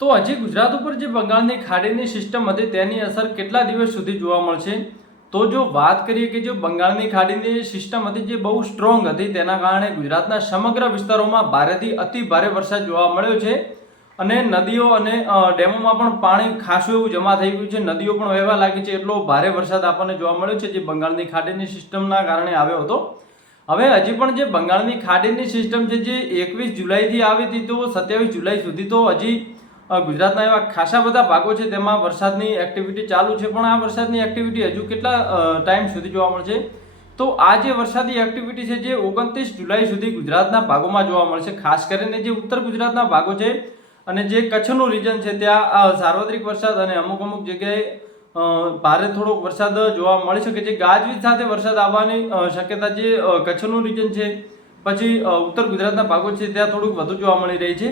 તો હજી ગુજરાત ઉપર જે બંગાળની ખાડીની સિસ્ટમ હતી તેની અસર કેટલા દિવસ સુધી જોવા મળશે? તો જો વાત કરીએ કે જો બંગાળની ખાડીની સિસ્ટમ હતી જે બહુ સ્ટ્રોંગ હતી, તેના કારણે ગુજરાતના સમગ્ર વિસ્તારોમાં ભારેથી અતિ ભારે વરસાદ જોવા મળ્યો છે અને નદીઓ અને ડેમોમાં પણ પાણી ખાસું એવું જમા થઈ ગયું છે. નદીઓ પણ વહેવા લાગી છે. એટલો ભારે વરસાદ આપણને જોવા મળ્યો છે જે બંગાળની ખાડીની સિસ્ટમના કારણે આવ્યો હતો. હવે હજી પણ જે બંગાળની ખાડીની સિસ્ટમ છે જે 21 જુલાઈથી આવી હતી, તો 27 જુલાઈ સુધી તો હજી ગુજરાતના એવા ખાસા બધા ભાગો છે તેમાં વરસાદની એક્ટિવિટી ચાલુ છે. પણ આ વરસાદની એક્ટિવિટી હજુ કેટલા ટાઈમ સુધી જોવા મળશે? તો આ જે વરસાદી એક્ટિવિટી છે જે 29 જુલાઈ સુધી ગુજરાતના ભાગોમાં જોવા મળશે. ખાસ કરીને જે ઉત્તર ગુજરાતના ભાગો છે અને જે કચ્છનું રીજન છે ત્યાં સાર્વત્રિક વરસાદ અને અમુક જગ્યાએ ભારે થોડોક વરસાદ જોવા મળી શકે છે. ગાજવીજ સાથે વરસાદ આવવાની શક્યતા જે કચ્છનું રીજન છે, પછી ઉત્તર ગુજરાતના ભાગો છે ત્યાં થોડુંક વધુ જોવા મળી રહી છે.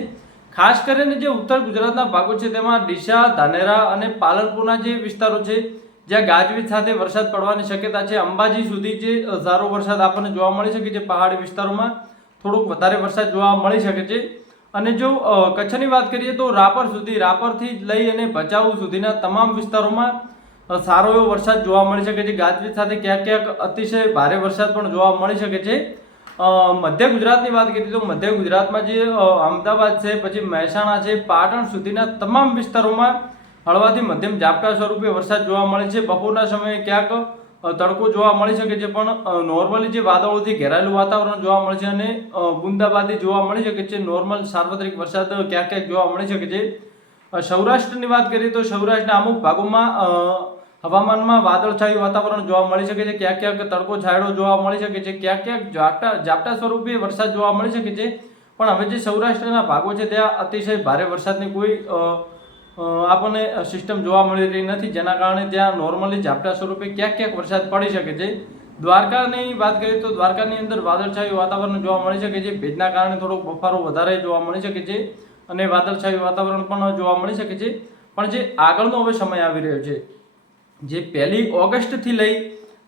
ખાસ કરીને જે ઉત્તર ગુજરાતના ભાગો છે તેમાં ડીસા, ધાનેરા અને પાલનપુરના જે વિસ્તારો છે જ્યાં ગાજવીજ સાથે વરસાદ પડવાની શક્યતા છે. અંબાજી સુધી જે સારો વરસાદ આપણને જોવા મળી શકે છે. પહાડી વિસ્તારોમાં થોડોક વધારે વરસાદ જોવા મળી શકે છે. અને જો કચ્છની વાત કરીએ તો રાપર સુધી, રાપરથી લઈ અને ભચાઉ સુધીના તમામ વિસ્તારોમાં સારો એવો વરસાદ જોવા મળી શકે છે. ગાજવીજ સાથે ક્યાંક અતિશય ભારે વરસાદ પણ જોવા મળી શકે છે. મધ્ય ગુજરાતની વાત કરીએ તો મધ્ય ગુજરાતમાં જે અમદાવાદ છે, પછી મહેસાણા છે, પાટણ સુધીના તમામ વિસ્તારોમાં હળવાથી મધ્યમ ઝાપટા સ્વરૂપે વરસાદ જોવા મળે છે. બપોરના સમયે ક્યાંક તડકો જોવા મળી શકે છે, પણ નોર્મલી જે વાદળોથી ઘેરાયેલું વાતાવરણ જોવા મળે છે અને બુંદાબાંદી જોવા મળી શકે છે. નોર્મલ સાર્વત્રિક વરસાદ ક્યાંક જોવા મળી શકે છે. સૌરાષ્ટ્રની વાત કરીએ તો સૌરાષ્ટ્રના અમુક ભાગોમાં હવામાનમાં વાદળછાયું વાતાવરણ જોવા મળી શકે છે. ક્યાંક તડકો છાંયડો જોવા મળી શકે છે. ક્યાંક ઝાપટા સ્વરૂપે વરસાદ જોવા મળી શકે છે. પણ હવે જે સૌરાષ્ટ્રના ભાગો છે ત્યાં અતિશય ભારે વરસાદની કોઈ આપણને સિસ્ટમ જોવા મળી રહી નથી, જેના કારણે ત્યાં નોર્મલી ઝાપટા સ્વરૂપે ક્યાંક વરસાદ પડી શકે છે. દ્વારકાની વાત કરીએ તો દ્વારકાની અંદર વાદળછાયું વાતાવરણ જોવા મળી શકે છે. ભેજના કારણે થોડોક બફારો વધારે જોવા મળી શકે છે અને વાદળછાયું વાતાવરણ પણ જોવા મળી શકે છે. પણ જે આગળનો હવે સમય આવી રહ્યો છે, જે 1 ઓગસ્ટથી લઈ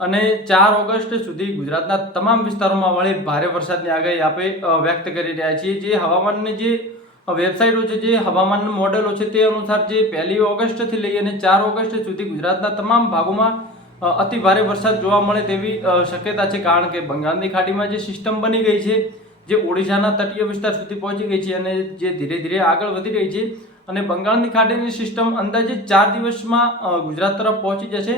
અને 4 ઓગસ્ટ સુધી ગુજરાતના તમામ વિસ્તારોમાં વળી ભારે વરસાદની આગાહી આપણે વ્યક્ત કરી રહ્યા છીએ. જે હવામાનની જે વેબસાઇટો છે, જે હવામાન મોડેલો છે, તે અનુસાર જે 1 ઓગસ્ટથી લઈ અને 4 ઓગસ્ટ સુધી ગુજરાતના તમામ ભાગોમાં અતિ ભારે વરસાદ જોવા મળે તેવી શક્યતા છે. કારણ કે બંગાળની ખાડીમાં જે સિસ્ટમ બની ગઈ છે, જે ઓડિશાના તટીય વિસ્તાર સુધી પહોંચી ગઈ છે અને જે ધીરે ધીરે આગળ વધી રહી છે, અને બંગાળની ખાડીની સિસ્ટમ અંદાજે 4 દિવસમાં ગુજરાત તરફ પહોંચી જશે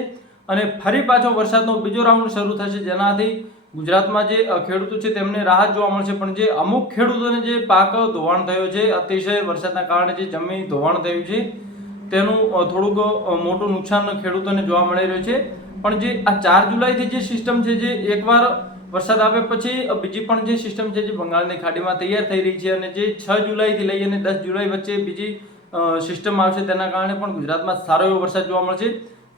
અને ફરી પાછો વરસાદનો બીજો રાઉન્ડ શરૂ થશે, જેનાથી ગુજરાતમાં જે ખેડૂતો છે તેમને રાહત જોવા મળશે. પણ જે અમુક ખેડૂતોને જે પાક ધોવાણ થયો છે, અતિશય વરસાદના કારણે જે જમીન ધોવાણ થયું છે, તેનું થોડુંક મોટું નુકસાન ખેડૂતોને જોવા મળી રહ્યું છે. પણ જે આ 4 જુલાઈથી જે સિસ્ટમ છે, જે એકવાર વરસાદ આવે પછી બીજી પણ જે સિસ્ટમ છે જે બંગાળની ખાડીમાં તૈયાર થઈ રહી છે, અને જે 6 જુલાઈથી લઈ અને 10 જુલાઈ વચ્ચે બીજી સિસ્ટમ આવશે, તેના કારણે પણ ગુજરાતમાં સારો એવો વરસાદ જોવા મળશે.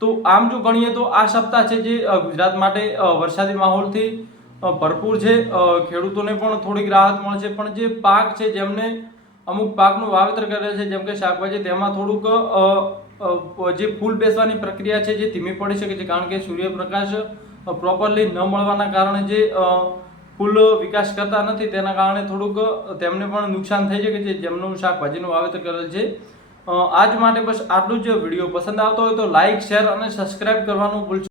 તો આમ જો ગણીએ તો આ સપ્તાહ છે જે ગુજરાત માટે વરસાદી માહોલથી ભરપૂર છે. ખેડૂતોને પણ થોડીક રાહત મળશે. પણ જે પાક છે, જેમને અમુક પાકનું વાવેતર કરેલ છે, જેમ કે શાકભાજી, તેમાં થોડુંક જે ફૂલ બેસવાની પ્રક્રિયા છે જે ધીમી પડી શકે છે. કારણ કે સૂર્યપ્રકાશ પ્રોપરલી ન મળવાના કારણે જે ફૂલ વિકાસ કરતા નથી, તેના કારણે થોડુંક તેમને પણ નુકસાન થઈ શકે છે જેમનું શાકભાજીનું વાવેતર કરેલ છે. આજ માટે બસ આટલું જ. વિડીયો પસંદ આવતો હોય તો લાઇક, શેર અને સબસ્ક્રાઇબ કરવાનું ભૂલશો